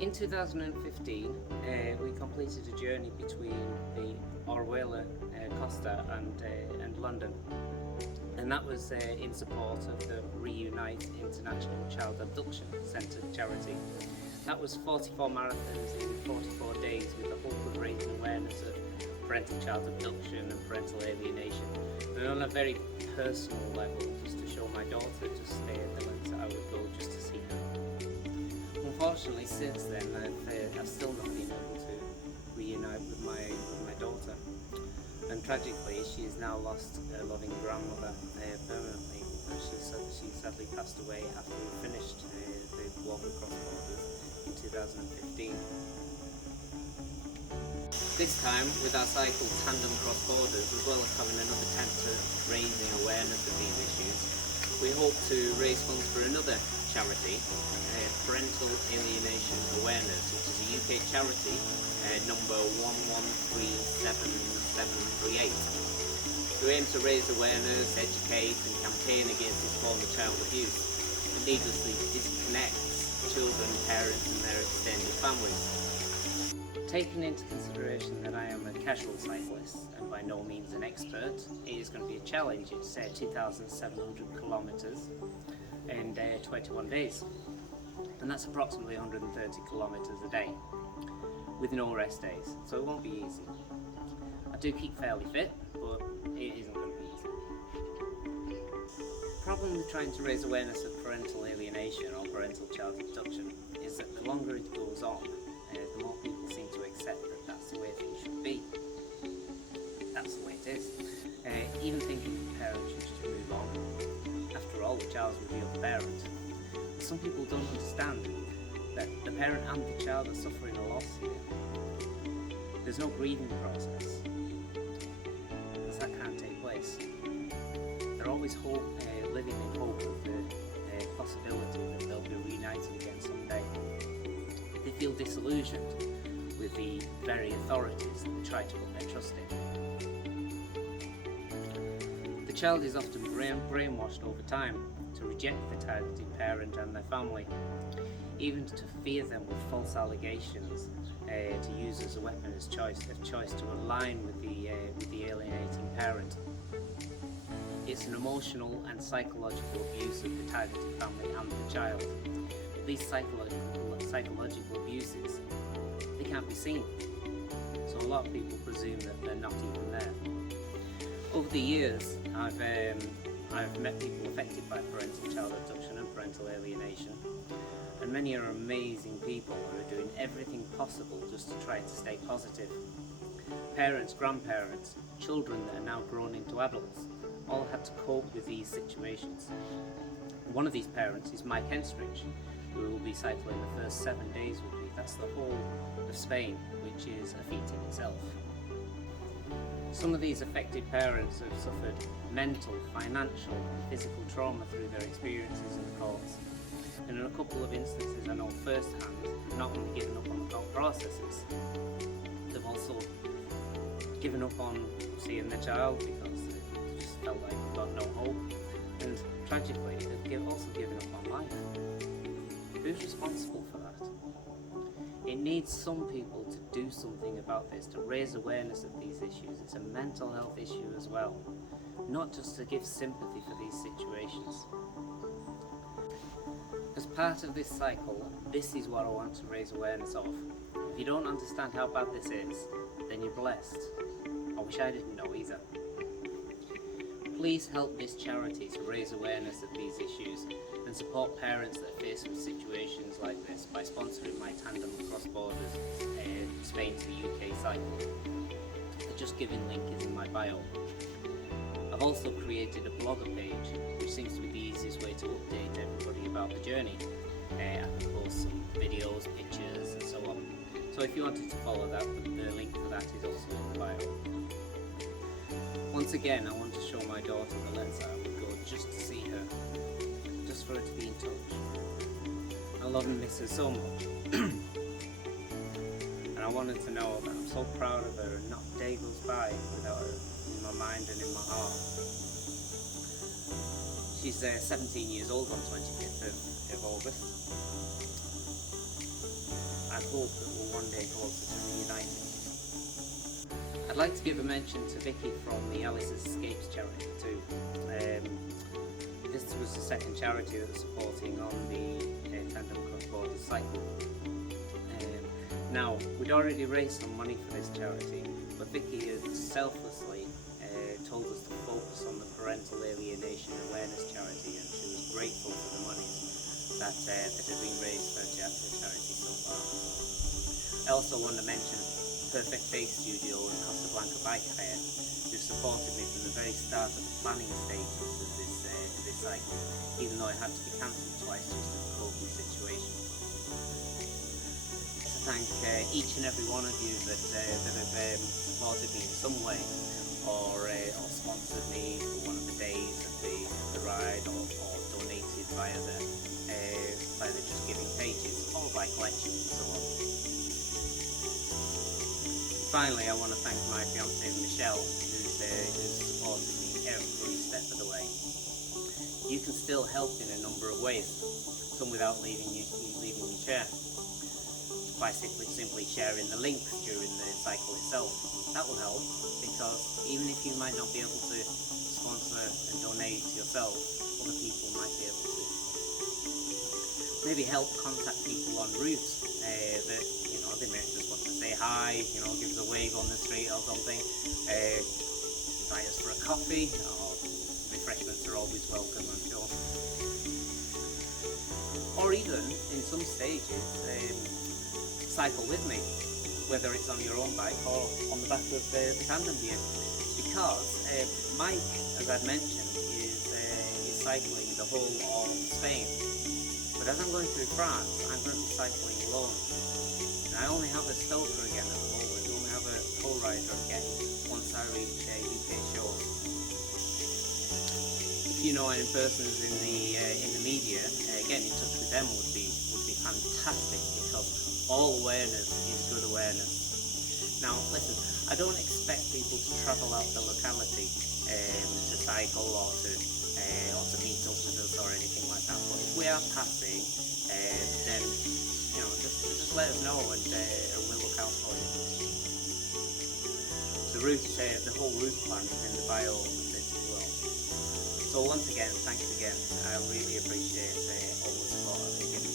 In 2015, we completed a journey between the Orihuela, Costa and London, and that was in support of the Reunite International Child Abduction Centre charity. That was 44 marathons in 44 days with the hope of raising awareness of parental child abduction and parental alienation. And on a very personal level, just to show my daughter just the lengths that I would go just to see her. Unfortunately, since then, I've still not been able to reunite with my daughter. And tragically, she has now lost her loving grandmother permanently. She sadly passed away after we finished the walk across borders in 2015. This time, with our cycle Tandem Across Borders, as well as having another attempt at raising awareness of these issues, we hope to raise funds for another charity, Parental Alienation Awareness, which is a UK charity, number 113738. We aim to raise awareness, educate and campaign against this form of child abuse. It needlessly disconnects children, parents and their extended families. Taking into consideration that I am a casual cyclist and by no means an expert, it is going to be a challenge. It's 2,700 kilometres in 21 days, and that's approximately 130 kilometres a day with no rest days, so it won't be easy. I do keep fairly fit, but it isn't going to be easy. The problem with trying to raise awareness of parental alienation or parental child abduction is that the longer it goes on, the more people seem to accept that that's the way things should be. That's the way it is. Even thinking that parents should just move on. After all, the child's with the other parent. But some people don't understand that the parent and the child are suffering a loss here. There's no grieving process, because that can't take place. They're always living in hope of the possibility that they'll be reunited again someday. They feel disillusioned with the very authorities that they try to put their trust in. The child is often brainwashed over time to reject the targeted parent and their family, even to fear them with false allegations, to use as a weapon of choice to align with the alienating parent. It's an emotional and psychological abuse of the targeted family and the child. But these psychological abuses, they can't be seen, so a lot of people presume that they're not even there. Over the years, I've met people affected by parental child abduction and parental alienation, and many are amazing people who are doing everything possible just to try to stay positive. Parents, grandparents, children that are now grown into adults, all had to cope with these situations. One of these parents is Mike Henstridge, who will be cycling the first 7 days with me. That's the whole of Spain, which is a feat in itself. Some of these affected parents have suffered mental, financial and physical trauma through their experiences in the courts. And in a couple of instances I know firsthand, they've not only given up on the court processes, they've also given up on seeing their child because they just felt like they've got no hope. And tragically, they've also given up on life. Who's responsible for that? It needs some people to do something about this, to raise awareness of these issues. It's a mental health issue as well, not just to give sympathy for these situations. As part of this cycle, this is what I want to raise awareness of. If you don't understand how bad this is, then you're blessed. I wish I didn't know either. Please help this charity to raise awareness of these issues and support parents that are faced with situations like this by sponsoring my Tandem Across Borders Spain to UK cycle. The JustGiving link is in my bio. I've also created a blogger page, which seems to be the easiest way to update everybody about the journey. I can post some videos, pictures and so on. So if you wanted to follow that, the link for that is also in the bio. Once again, I want to show my daughter the lengths I would go just to see her, just for her to be in touch. I love and miss her so much. And I wanted to know that I'm so proud of her and not a day goes by without her in my mind and in my heart. She's 17 years old on 25th of August. I hope that we'll one day closer to reuniting. I'd like to give a mention to Vicky from the Alice's Escapes charity too. This was the second charity that was supporting on the Tandem Across Borders cycle. Now, we'd already raised some money for this charity, but Vicky had selflessly told us to focus on the Parental Alienation Awareness charity, and she was grateful for the monies that had been raised for the charity so far. I also want to mention Perfect Face Studio and Casablanca Bike Hire, who supported me from the very start of the planning stages of this cycle, even though it had to be cancelled twice due to the COVID situation. To thank each and every one of you that have supported me in some way, or sponsored me for one of the days of the ride, or donated via the JustGiving pages, or by collection and so on. Finally, I want to thank my fiancée Michelle, who's supported me every step of the way. You can still help in a number of ways, some without leaving your chair, by simply sharing the links during the cycle itself. That will help, because even if you might not be able to sponsor and donate yourself, other people might be able to. Maybe help contact people en route that, they may just want to say hi, give us a wave on the street or something, invite us for a coffee, or refreshments are always welcome, I'm sure. Or even, in some stages, cycle with me, whether it's on your own bike or on the back of the tandem here, because Mike, as I've mentioned, is cycling the whole of Spain, but as I'm going through France, I'm going to be cycling alone. I only have a stoker again at the moment, I only have a co-rider again once I reach UK shores. If you know any persons in the media, getting in touch with them would be fantastic, because all awareness is good awareness. Now listen, I don't expect people to travel out the locality to cycle or to meet up with us or anything like that, but if we are passing, then just let us know, and we'll look out for you. The whole route plan is in the bio of this as well. So once again, thanks again. I really appreciate all the support I've been given